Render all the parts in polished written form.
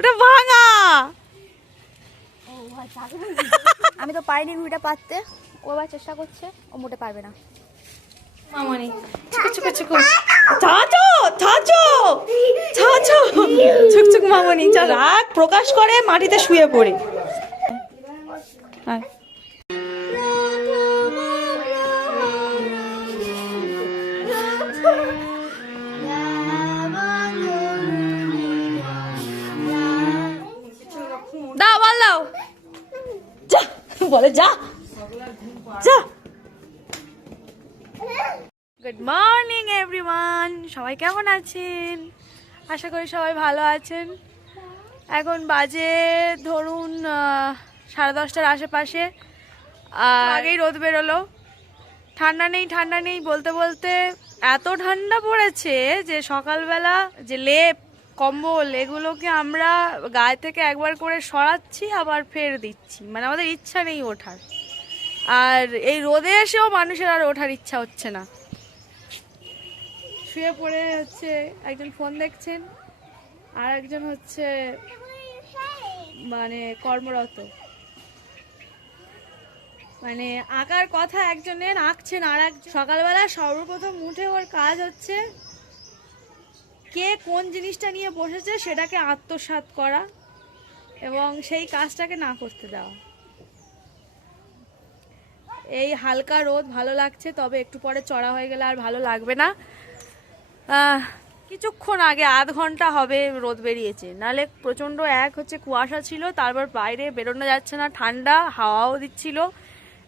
ওটা ভাঙা। আমি তো পারিনি ঘুড়িটা পাততে, ও আবার চেষ্টা করছে, ও মোটে পারবে না। মামনি ছুকছুক মামনি রাগ প্রকাশ করে মাটিতে শুয়ে পড়ে। দাও বল দাও, যা বলে যা যা। গুড মর্নিং এভরিওয়ান, সবাই কেমন আছেন? আশা করি সবাই ভালো আছেন। এখন বাজে ধরুন 10:30টার আশেপাশে। আগেই রোদ বেরোলো। ঠান্ডা নেই বলতে বলতে এত ঠান্ডা পড়েছে যে সকালবেলা যে লেপ কম্বল এগুলোকে আমরা গায়ে থেকে একবার করে সরাচ্ছি আবার ফের দিচ্ছি, মানে আমাদের ইচ্ছা নেই ওঠার। আর এই রোদে এসেও মানুষের আর ওঠার ইচ্ছা হচ্ছে না। শুয়ে পড়ে হচ্ছে একজন ফোন দেখছেন, আর একজন হচ্ছে মানে কর্মরত, মানে আঁকার কথা একজনের আঁকছেন, আর এক সকালবেলা সর্বপ্রথম উঠে ওর কাজ হচ্ছে কে কোন জিনিসটা নিয়ে বসেছে সেটাকে আত্মসাৎ করা এবং সেই কাজটাকে না করতে দেওয়া। এই হালকা রোদ ভালো লাগছে, তবে একটু পরে চড়া হয়ে গেলে আর ভালো লাগবে না। কিছুক্ষণ আগে আধ ঘন্টা হবে রোদ বেরিয়েছে, নাহলে প্রচণ্ড এক হচ্ছে কুয়াশা ছিল, তারপর বাইরে বেরোনো যাচ্ছে না, ঠান্ডা হাওয়াও দিচ্ছিল।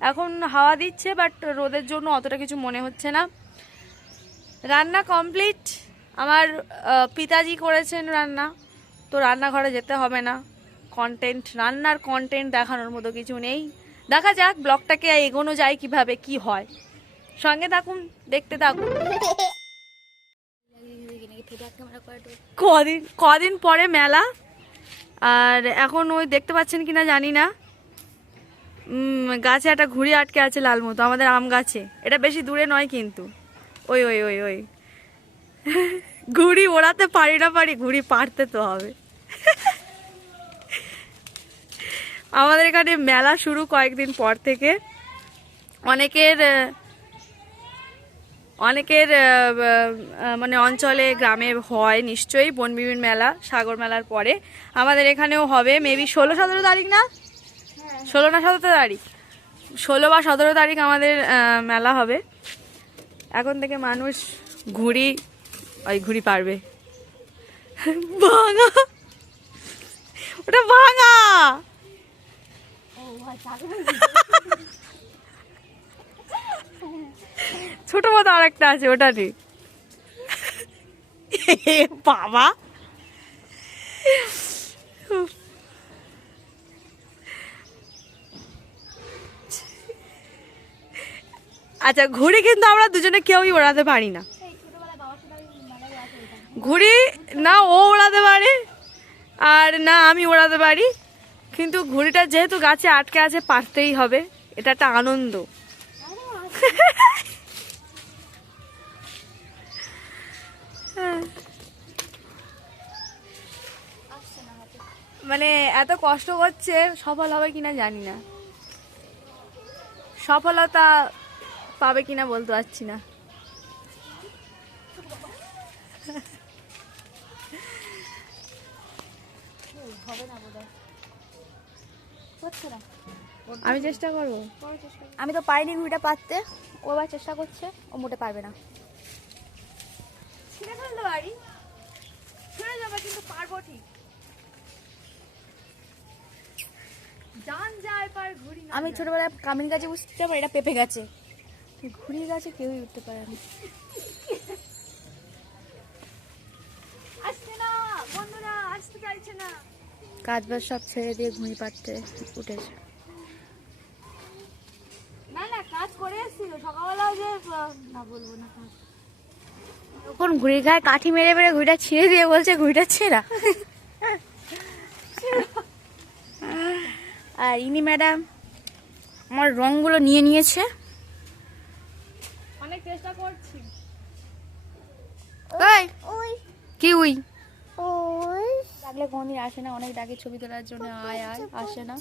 এখন হাওয়া দিচ্ছে বাট রোদের জন্য অতটা কিছু মনে হচ্ছে না। রান্না কমপ্লিট, আমার পিতাজি করেছেন রান্না, তো রান্নাঘরে যেতে হবে না। রান্নার কন্টেন্ট দেখানোর মতো কিছু নেই। দেখা যাক ব্লগটাকে এগোনো যায় কিভাবে, কি হয়। সঙ্গে থাকুন, দেখতে থাকুন। কদিন পরে মেলা, আর এখন ওই দেখতে পাচ্ছেন কিনা জানি না, গাছে একটা ঘুড়ি আটকে আছে লাল মতো, আমাদের আম গাছে। এটা বেশি দূরে নয় কিন্তু, ওই ওই ওই ওই ঘুড়ি ওড়াতে পারি না পারি, ঘুড়ি পারতে তো হবে। আমাদের এখানে মেলা শুরু কয়েকদিন পর থেকে। অনেকের মানে অঞ্চলে গ্রামে হয় নিশ্চয়ই বনবিবির মেলা, সাগর মেলার পরে আমাদের এখানেও হবে। মেবি 16-17 তারিখ না, 16 না 17 তারিখ, 16 বা 17 তারিখ আমাদের মেলা হবে। এখন থেকে মানুষ ঘুড়ি পারবে। ভাঙা, ওটা ভাঙা। ছোট মতো আর একটা আছে, ওটা নেই। বাবা আচ্ছা, ঘুড়ি কিন্তু আমরা দুজনে কেউই ওড়াতে পারি না। ঘুড়ি না ও ওড়াতে পারে আর না আমি ওড়াতে পারি, কিন্তু ঘুড়িটা যেহেতু গাছে আটকে আছে পারতেই হবে, এটা একটা আনন্দ। মানে এত কষ্ট করছে, সফল হবে কিনা জানি না, সফলতা পাবে কিনা বলতে পারছি না। আমি চেষ্টা করবো, আমি তো পারিনি ঘুড়িটা পাততে, ও আবার চেষ্টা করছে, ও মোটে পারবে না। ছিঁড়ে ফেলতে পারি, ছিঁড়ে যাবে কিন্তু পারবো ঠিক। আমি ছোটবেলায় কামিন গাছে উঠতে পারি, এটা পেঁপে গাছে, ঘুড়ি গাছে কেউই উঠতে পারে না। কাজ বাজ সব ছেড়ে দিয়ে ঘুড়ি পাততে উঠেছে। না কাজ করে এসেছিল সকালবেলা, যে না বলবো না, তখন ঘুড়ির গায়ে কাঠি মেরে মেরে ঘুড়িটা ছিঁড়ে দিয়ে বলছে ঘুড়িটা ছেঁড়া। আর ইনি ম্যাডাম আমার রংগুলো নিয়ে নিয়েছে, অনেক চেষ্টা করছি। কি উই ডাকলে কোনদিন আসে না, অনেক ডাকে ছবি তোলার জন্য, আয় আয়, আসে না,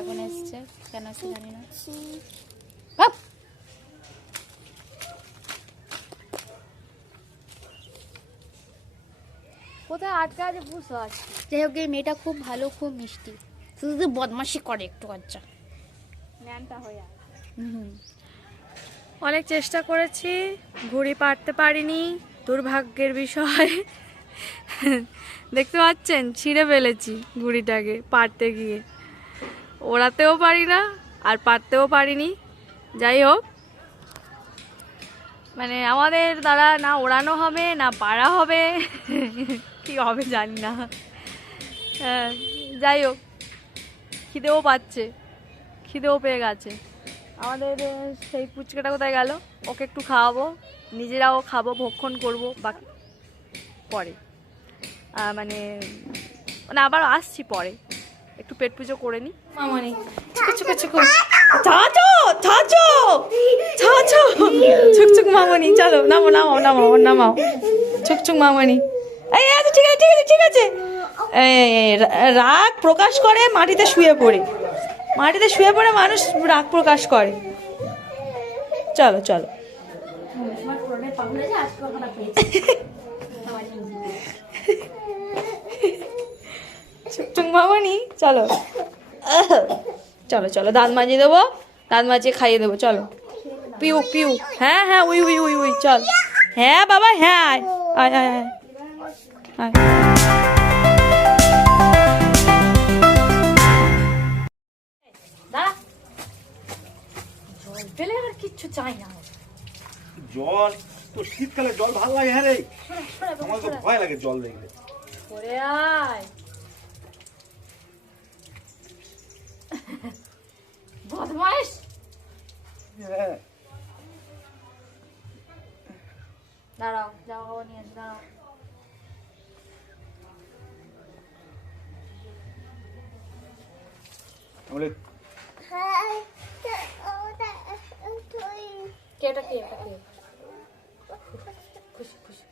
এখন এসছে, কেন আসছে জানি না। হাপ! কোথায় আটকা আছে বুঝতে পারছি। যাই হোক, এই মেয়েটা খুব ভালো, খুব মিষ্টি, শুধু বদমাশি করে একটু বাচ্চা ন্যানটা হয়ে আছে। অনেক চেষ্টা করেছি, ঘুড়ি পারতে পারিনি, দুর্ভাগ্যের বিষয়। দেখতে পাচ্ছেন ছিঁড়ে ফেলেছি ঘুড়িটাকে পারতে গিয়ে, ওড়াতেও পারি না আর পারতেও পারিনি। যাই হোক, মানে আমাদের দ্বারা না ওড়ানো হবে না পারা হবে, কি হবে জানি না। যাই হোক, খিদেও পাচ্ছে, খিদেও পেয়ে গেছে আমাদের। সেই পুচকাটা কোথায় গেল? ওকে একটু খাওয়াবো, নিজেরাও খাবো, ভক্ষণ করবো বাকি পরে, মানে মানে আবার আসছি পরে, একটু পেট পুজো করে নি। মামনি ছুকছুক মামনি, চলো নামো নামো নামো নামাও, ছুকছুক মামনি। এই আচ্ছা, ঠিক আছে ঠিক আছে ঠিক আছে। রাগ প্রকাশ করে মাটিতে শুয়ে পড়ে, মাটিতে শুয়ে পড়ে মানুষ রাগ প্রকাশ করে। চলো চলো, ছুকছুক মামনি চলো, চলো চলো, দাঁত মাজিয়ে দেবো, দাঁত মাজিয়ে খাইয়ে দেবো, চলো। পিউ পিউ, হ্যাঁ হ্যাঁ, উই উই উই উই, চল। হ্যাঁ বাবা হ্যাঁ, আয় আয় আয় আয় আয়। দাঁড়া, জল পেলে আর কিচ্ছু চাই না। জল তো শীতকালে জল ভালো লাগে। হ্যাঁ রে, আমার তো ভয় লাগে জল দেখলে। ওরে আয়, বদমাইশ। হ্যাঁ, দাঁড়াও, জামা কাপড় নিয়ে আসি, দাঁড়াও। বলে কে এটা, কে এটা, কে? খুশি খুশি।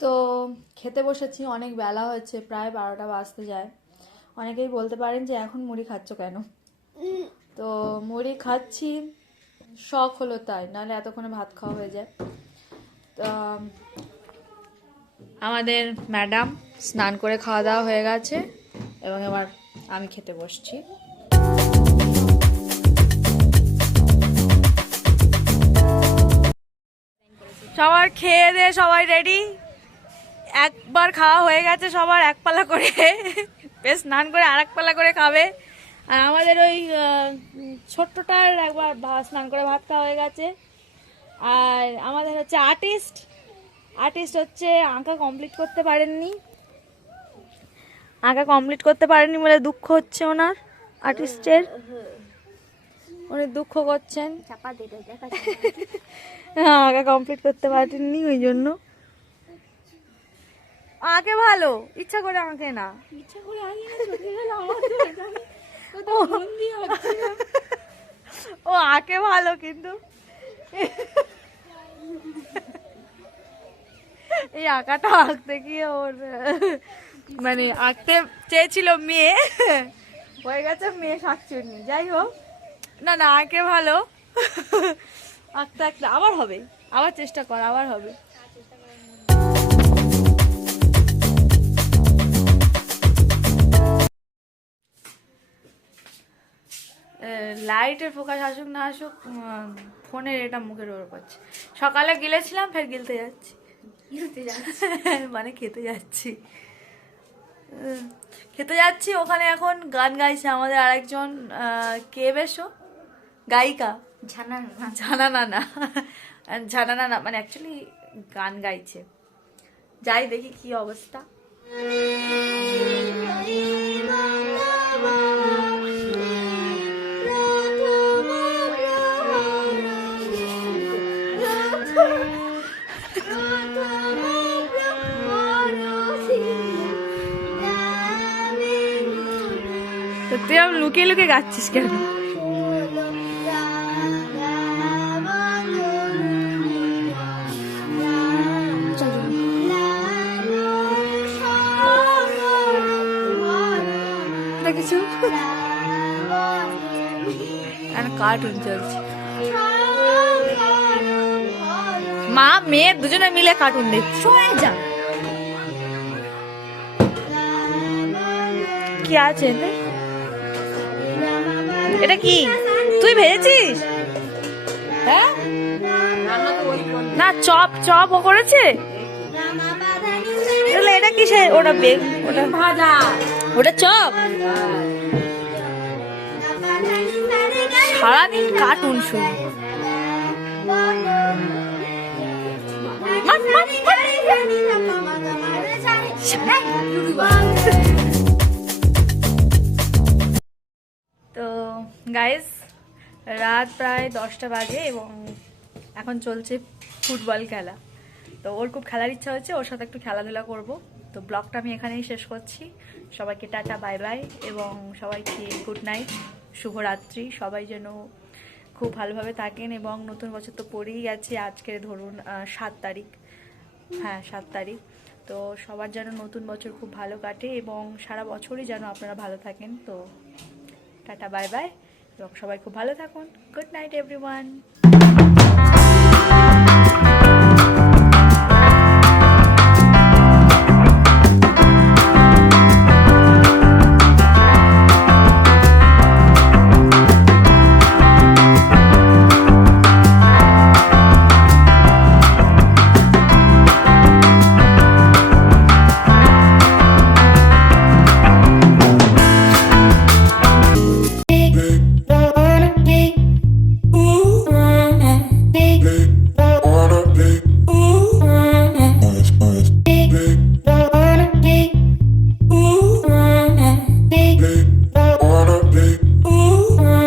তো খেতে বসেছি, অনেক বেলা হয়েছে, প্রায় 12টা বাজতে যায়। অনেকেই বলতে পারেন যে এখন মুড়ি খাচ্ছ কেন? তো মুড়ি খাচ্ছি, শখ হলো তাই, নাহলে এতক্ষণে ভাত খাওয়া হয়ে যায়। তো আমাদের ম্যাডাম স্নান করে খাওয়া দাওয়া হয়ে গেছে এবং এবার আমি খেতে বসছি। সবার খেয়ে দিয়ে সবাই রেডি, একবার খাওয়া হয়ে গেছে সবার, এক পালা করে, বেশ স্নান করে আর এক পালা করে খাবে। আর আমাদের ওই ছোট্টটার একবার স্নান করে ভাত খাওয়া হয়ে গেছে। আর আমাদের হচ্ছে আর্টিস্ট হচ্ছে আঁকা কমপ্লিট করতে পারেননি, বলে দুঃখ হচ্ছে ওনার, আর্টিস্টের উনি দুঃখ করছেন, আঁকা কমপ্লিট করতে পারেননি, ওই জন্য। আঁকে ভালো, ইচ্ছা করে আঁকে না, ইচ্ছা করে আগে না, চোখে গেল আমার ও আঁকে ভালো, কিন্তু এই আঁকাটা আঁকতে গিয়ে ওর মানে আঁকতে চেয়েছিল মেয়ে, হয়ে গেছে মেয়ে শাকচুন্নি। যাই হোক, না না আঁকে ভালো, আঁকতে আঁকতে আবার হবে, আবার চেষ্টা কর, আবার হবে। লাইটের ফোকাস আসুক না আসুক, ফোনের এটা মুখের ওর করছে। সকালে গিলেছিলাম, ফের গিলতে যাচ্ছি, মানে খেতে যাচ্ছি ওখানে। এখন গান গাইছে আমাদের আরেকজন, কে বেশো গায়িকা, ঝানানা না, মানে অ্যাকচুয়ালি গান গাইছে। যাই দেখি কি অবস্থা। তুই আবার লুকিয়ে লুকিয়ে গাচ্ছিস কেন? কিছু কার্টুন চলছে, মা মেয়ে দুজনে মিলে কার্টুন দেখছে। যা কি আছে এতে? এটা কি তুই ভেজেছিস? হ্যাঁ না, চপ চপ ও করেছে। এটা কিসে? ওটা বেগ, ওটা ভাজা, ওটা চপ। সারাদিন কার্টুন শুনি। তো গাইস, রাত প্রায় 10টা বাজে এবং এখন চলছে ফুটবল খেলা। তো ওর খুব খেলার ইচ্ছা হচ্ছে, ওর সাথে একটু খেলাধুলা করব। তো ব্লগটা আমি এখানেই শেষ করছি। সবাইকে টাটা বাই বাই এবং সবাইকে গুড নাইট, শুভরাত্রি। সবাই যেন খুব ভালোভাবে থাকেন এবং নতুন বছর তো পড়েই গেছে। আজকে ধরুন 7 তারিখ, হ্যাঁ 7 তারিখ। তো সবার যেন নতুন বছর খুব ভালো কাটে এবং সারা বছরই যেন আপনারা ভালো থাকেন। তো টাটা বাই বাই এবং সবাই খুব ভালো থাকুন। Good night everyone.